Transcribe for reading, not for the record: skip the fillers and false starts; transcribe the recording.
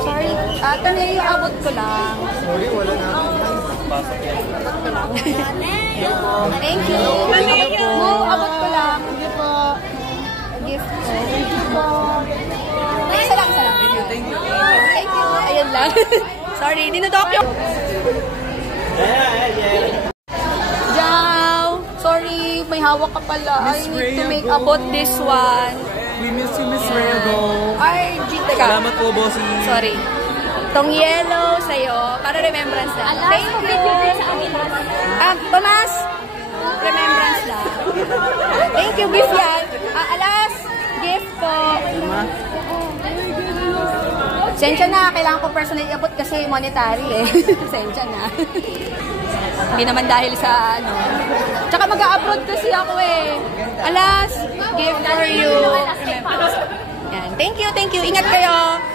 Sorry. Ito na yung abot ko lang. Sorry, wala na. Pasok yan. Abot ko lang. Thank you. Mo, abot ko lang. Sige po. Gift ko. Thank you po. Isa lang. Thank you. Ayun lang. Sorry, dinodok yung... Jow! Sorry, may hawak ka pala. I need to make about this one. We miss you, Miss Rego. Ay, teka. Salamat po, bossy. Sorry. Itong yellow sa'yo, para remembrance lang. Thank you. Tomas, remembrance lang. Thank you, gift yan. Alas, gift po. Sensya na, kailangan ko personal i-abot kasi monetary eh. Sensya na. Hindi naman dahil sa ano. Tsaka mag-a-upload kasi ako eh. Alas, gift for you. Yan. Thank you. Ingat kayo.